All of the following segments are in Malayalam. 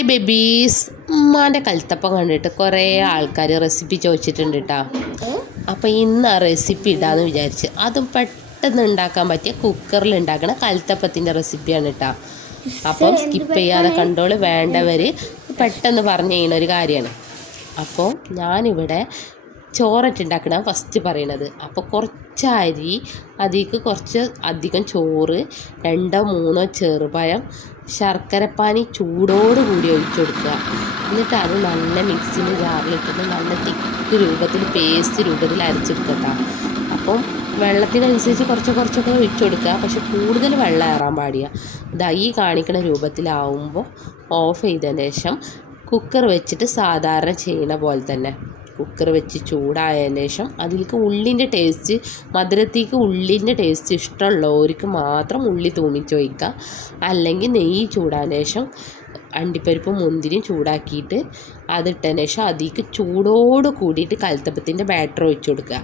ഹായ് ബേബീസ്, ഉമ്മാൻ്റെ കൽത്തപ്പം കണ്ടിട്ട് കുറേ ആൾക്കാർ റെസിപ്പി ചോദിച്ചിട്ടുണ്ട് കേട്ടോ. അപ്പോൾ ഇന്ന് ആ റെസിപ്പി ഇടാമെന്ന് വിചാരിച്ച്. അതും പെട്ടെന്ന് ഉണ്ടാക്കാൻ പറ്റിയ കുക്കറിൽ ഉണ്ടാക്കണ കൽത്തപ്പത്തിൻ്റെ റെസിപ്പിയാണ് കേട്ടോ. അപ്പം സ്കിപ്പ് ചെയ്യാതെ കണ്ടോള്. വേണ്ടവർ പെട്ടെന്ന് പറഞ്ഞു ചെയ്യുന്ന ഒരു കാര്യമാണ്. അപ്പോൾ ഞാനിവിടെ ചോറിട്ടുണ്ടാക്കണ ഫസ്റ്റ് പറയണത്. അപ്പോൾ കുറച്ച് അരി, അതിലേക്ക് കുറച്ച് അധികം ചോറ്, 2-3 ചെറുപഴം, ശർക്കരപ്പാനി ചൂടോട് കൂടി ഒഴിച്ചു കൊടുക്കുക. എന്നിട്ട് അത് നല്ല മിക്സിൻ്റെ ജാറിലിട്ടിട്ട് നല്ല തിക്ക് രൂപത്തിൽ, പേസ്റ്റ് രൂപത്തിൽ അരച്ചെടുക്കട്ടോ. അപ്പം വെള്ളത്തിനനുസരിച്ച് കുറച്ചൊക്കെ ഒഴിച്ചു കൊടുക്കുക. പക്ഷെ കൂടുതൽ വെള്ളം ഏറാൻ പാടില്ല. ഇതാ ഈ കാണിക്കുന്ന രൂപത്തിലാവുമ്പോൾ ഓഫ് ചെയ്തതിന് ശേഷം കുക്കർ വെച്ചിട്ട് സാധാരണ ചെയ്യണ പോലെ തന്നെ കുക്കർ വെച്ച് ചൂടായതിന് ശേഷം അതിലേക്ക് ഉള്ളിൻ്റെ ടേസ്റ്റ്, മധുരത്തേക്ക് ഉള്ളിൻ്റെ ടേസ്റ്റ് ഇഷ്ടമുള്ളവർക്ക് മാത്രം ഉള്ളി തൂമിച്ച് വയ്ക്കുക. അല്ലെങ്കിൽ നെയ്യ് ചൂടായതിന് ശേഷം അണ്ടിപ്പരിപ്പും മുന്തിരിയും ചൂടാക്കിയിട്ട് അതിട്ടതിന് ശേഷം അതിലേക്ക് ചൂടോട് കൂടിയിട്ട് കൽത്തപ്പത്തിൻ്റെ ബാറ്റർ ഒഴിച്ചു കൊടുക്കുക.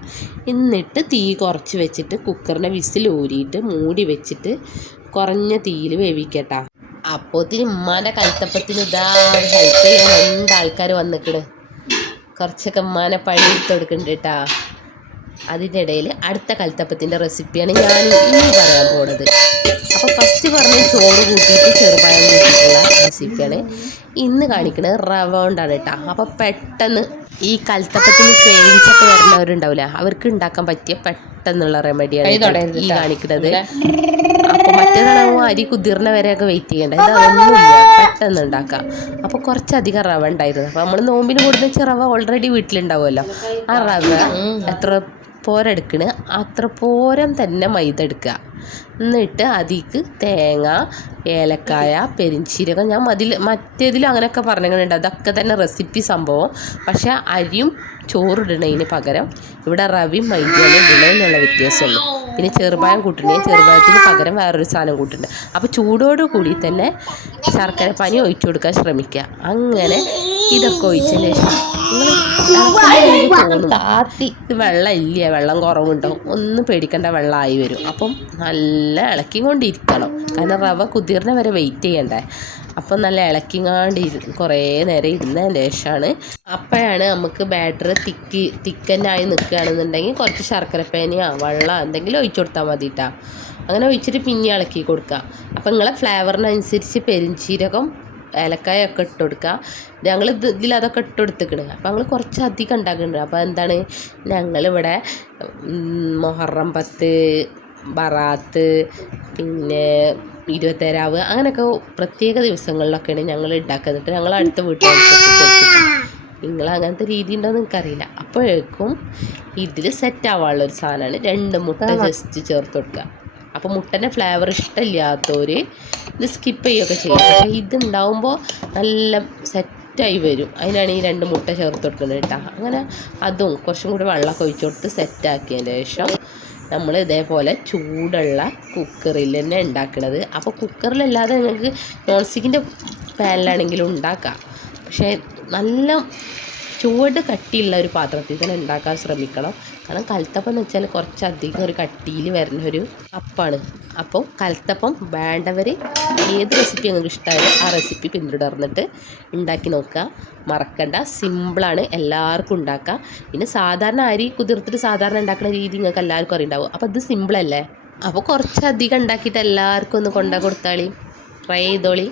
എന്നിട്ട് തീ കുറച്ച് വെച്ചിട്ട് കുക്കറിനെ വിസിൽ ഊരിയിട്ട് മൂടി വെച്ചിട്ട് കുറഞ്ഞ തീയിൽ വേവിക്കട്ടാ. അപ്പോഴത്തേന് ഉമ്മാൻ്റെ കൽത്തപ്പത്തിന് ഇതാ ഹെൽപ്പ് ചെയ്യാൻ 2 ആൾക്കാർ വന്നിക്കണ്. കുറച്ചൊക്കെ ഉമ്മാനെ പണി എടുത്ത് കൊടുക്കുന്നുണ്ട് കേട്ടോ. അതിൻ്റെ ഇടയിൽ അടുത്ത കൽത്തപ്പത്തിൻ്റെ റെസിപ്പിയാണ് ഞാൻ ഇനി പറയാൻ പോകുന്നത്. അപ്പോൾ ഫസ്റ്റ് പറഞ്ഞ ചോറ് കൂട്ടിയിട്ട് ചെറുപഴം കൂട്ടിയിട്ടുള്ള റെസിപ്പിയാണ്. ഇന്ന് കാണിക്കുന്നത് റവ കൊണ്ടാണ് കേട്ടോ. അപ്പോൾ പെട്ടെന്ന് ഈ കൽത്തപ്പത്തിന് ക്രേവിങ്സ് ഒക്കെ വരുന്നവരുണ്ടാവില്ല, അവർക്ക് ഉണ്ടാക്കാൻ പറ്റിയ പെട്ടെന്നുള്ള റെമഡിയാണ് ഈ കാണിക്കുന്നത്. അപ്പോൾ മറ്റേതാണെങ്കിൽ അരി കുതിർന്ന വരെയൊക്കെ വെയിറ്റ് ചെയ്യേണ്ട, ഇത് അതൊന്നുമില്ല, പെട്ടെന്ന് ഉണ്ടാക്കാം. അപ്പോൾ കുറച്ചധികം റവ ഉണ്ടായിരുന്നു. അപ്പോൾ നമ്മൾ നോമ്പിന് കൊടുത്ത റവ ഓൾറെഡി വീട്ടിലുണ്ടാവുമല്ലോ. ആ റവ എത്ര പോരെടുക്കണ അത്ര പോരം തന്നെ മൈദ എടുക്കുക. എന്നിട്ട് അതിലേക്ക് തേങ്ങ, ഏലക്കായ, പെരിഞ്ചീരകം, ഞാൻ മറ്റേതിലും അങ്ങനെയൊക്കെ പറഞ്ഞിട്ടുണ്ട്, അതൊക്കെ തന്നെ റെസിപ്പി സംഭവം. പക്ഷേ അരിയും ചോറിടണതിന് പകരം ഇവിടെ റവയും മൈദയാണ് ഇടണമെന്നുള്ള വ്യത്യാസമുള്ളൂ. പിന്നെ ചെറുപഴം കൂട്ടണേ, ചെറുപഴത്തിന് പകരം വേറൊരു സാധനം കൂട്ടുന്നുണ്ട്. അപ്പോൾ ചൂടോട് കൂടി തന്നെ ശർക്കരപ്പാനി ഒഴിച്ചു കൊടുക്കാൻ ശ്രമിക്കുക. അങ്ങനെ ഇതൊക്കെ ഒഴിച്ചതിന് ശേഷം ഇത് വെള്ളം ഇല്ല, വെള്ളം കുറവുണ്ടാവും, ഒന്നും പേടിക്കേണ്ട, വെള്ളമായി വരും. അപ്പം നല്ല ഇളക്കിക്കൊണ്ടിരിക്കണം, കാരണം റവ കുതിർന്ന വരെ വെയിറ്റ് ചെയ്യണ്ടേ. അപ്പം നല്ല ഇളക്കിങ്ങാണ്ട് കുറേ നേരം ഇരുന്നതിന് ശേഷമാണ് അപ്പോഴാണ് നമുക്ക് ബാറ്റർ തിക്കനായി നിൽക്കുകയാണെന്നുണ്ടെങ്കിൽ കുറച്ച് ശർക്കരപ്പാനിയോ വെള്ളം എന്തെങ്കിലും ഒഴിച്ചു കൊടുത്താൽ മതി കേട്ടോ. അങ്ങനെ ഒഴിച്ചിട്ട് പിന്നെ ഇളക്കി കൊടുക്കുക. അപ്പം നിങ്ങളെ ഫ്ലേവറിനനുസരിച്ച് പെരിഞ്ചീരകം, ഏലക്കായൊക്കെ ഇട്ട് കൊടുക്കുക. ഞങ്ങൾ ഇതിലതൊക്കെ ഇട്ട് കൊടുത്തിക്കണ്. അപ്പോൾ ഞങ്ങൾ കുറച്ചധികം ഉണ്ടാക്കുന്നുണ്ട്. അപ്പോൾ എന്താണ്, ഞങ്ങളിവിടെ മുഹറം 10, ബറാത്ത്, പിന്നെ 27 അങ്ങനെയൊക്കെ പ്രത്യേക ദിവസങ്ങളിലൊക്കെയാണ് ഞങ്ങൾ ഉണ്ടാക്കുന്നിട്ട് ഞങ്ങൾ അടുത്ത വീട്ടുകാർക്കൊക്കെ കൊടുത്തിട്ട്. നിങ്ങൾ അങ്ങനത്തെ രീതി ഉണ്ടോയെന്ന് എനിക്കറിയില്ല. അപ്പോഴേക്കും ഇതിൽ സെറ്റ് ആവാനുള്ളൊരു സാധനമാണ് 2 മുട്ട ജസ്റ്റ് ചേർത്ത് കൊടുക്കുക. അപ്പോൾ മുട്ടൻ്റെ ഫ്ലേവർ ഇഷ്ടമില്ലാത്തവർ ഇത് സ്കിപ്പ് ചെയ്യുകയൊക്കെ ചെയ്യും. പക്ഷേ ഇതുണ്ടാവുമ്പോൾ നല്ല സെറ്റായി വരും. അതിനാണ് ഈ 2 മുട്ട ചേർത്ത് കൊടുക്കുന്നത് കേട്ടോ. അങ്ങനെ അതും കുറച്ചും കൂടി വെള്ളമൊക്കെ ഒഴിച്ചു കൊടുത്ത് സെറ്റാക്കിയതിന് ശേഷം നമ്മൾ ഇതേപോലെ ചൂടുള്ള കുക്കറിൽ തന്നെ ഉണ്ടാക്കുന്നത്. അപ്പോൾ കുക്കറിലല്ലാതെ നിങ്ങൾക്ക് നോൺ സ്റ്റിക്കിൻ്റെ പാനിലാണെങ്കിലും ഉണ്ടാക്കാം. പക്ഷേ നല്ല ചൂട് കട്ടിയുള്ള ഒരു പാത്രത്തിൽ തന്നെ ഉണ്ടാക്കാൻ ശ്രമിക്കണം. കാരണം കൽത്തപ്പം എന്ന് വെച്ചാൽ കുറച്ചധികം ഒരു കട്ടിയിൽ വരുന്ന ഒരു അപ്പമാണ്. അപ്പോൾ കൽത്തപ്പം വേണ്ടവർ ഏത് റെസിപ്പി നിങ്ങൾക്ക് ഇഷ്ടമായാലും ആ റെസിപ്പി പിന്തുടർന്നിട്ട് ഉണ്ടാക്കി നോക്കുക. മറക്കണ്ട, സിമ്പിളാണ്, എല്ലാവർക്കും ഉണ്ടാക്കാം. പിന്നെ സാധാരണ അരി കുതിർത്തിട്ട് സാധാരണ ഉണ്ടാക്കുന്ന രീതി നിങ്ങൾക്ക് എല്ലാവർക്കും അറിയുണ്ടാവും. അപ്പോൾ ഇത് സിമ്പിളല്ലേ. അപ്പോൾ കുറച്ചധികം ഉണ്ടാക്കിയിട്ട് എല്ലാവർക്കും ഒന്ന് കൊണ്ടുപോയി കൊടുത്താളി, ട്രൈ ചെയ്തോളി.